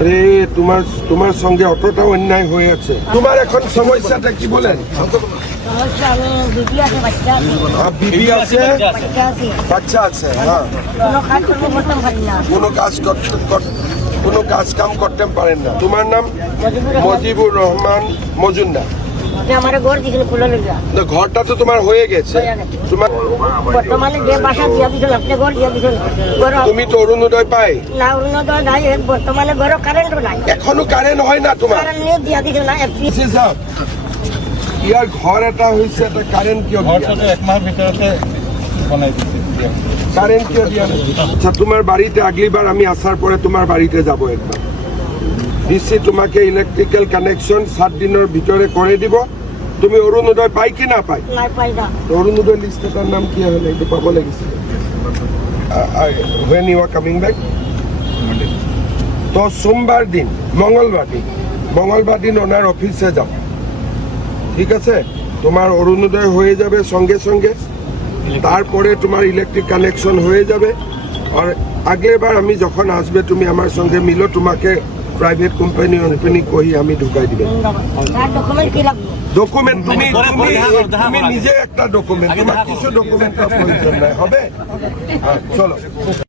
আরে তোমার তোমার সঙ্গে অতটা অন্যায় হয়ে আছে। তোমার এখন সমস্যাটা কি বলেন? বিবি আছে? বাচ্চা আছে হ্যাঁ। কোনো কাজ কোনো কাজ কোনো কাম করতে পারেন না। তোমার নাম? মজিবুর রহমান মজুমদার। আমার ঘর দিছিল খুলে লইয়া। না, ঘরটা তো তোমার হয়ে গেছে। তোমার বর্তমানে যে বাসা দিয়া দিছিল আপনি ঘর দিয়া দিছিল। ঘর তুমি তো অরুণোদয় পাই। না অরুণোদয় নাই বর্তমানে ঘর কারেন্টও নাই। এখনও কারেন্ট হয় না তোমার। কারেন্ট নিয়ে দিয়া দিছিল না একটি। ঘৰ এটা হৈছে এটা কাৰেণ্ট কিয় দিয়া? ঘৰটোতো একমাহৰ ভিতৰতে বনাই দিছে কারেন্ট কিয় দিয়া? আচ্ছা তোমার বাড়িতে আগলিবার আমি আসার পরে তোমার বাড়িতে যাব একবার। দিচ্ছি তোমাকে ইলেকট্রিক্যাল কানেকশন সাত দিনের ভিতরে করে দিব। তুমি অরুণোদয় পাই কি না পাই? অরুণোদয় লিস্টটার নাম কি হলে? এইটো পাব লাগিছিল when you are coming back তো সোমবার দিন মঙ্গলবার দিন। মঙ্গলবার দিন ওনার অফিসে যাও। ঠিক আছে? তোমার অরুণোদয় হয়ে যাবে সঙ্গে সঙ্গে। তারপরে তোমার ইলেকট্রিক কানেকশন হয়ে যাবে। আর আগলেবার আমি যখন আসবে তুমি আমার সঙ্গে মিলো তোমাকে প্রাইভেট কোম্পানি কোম্পানি কহি আমি ঢুকাই দিবে ডকুমেন্ট কি লাগবে ডকুমেন্ট তুমি তুমি নিজে একটা ডকুমেন্ট তোমার। কিছু ডকুমেন্ট প্রয়োজন নাই হবে? হ্যাঁ, চলো।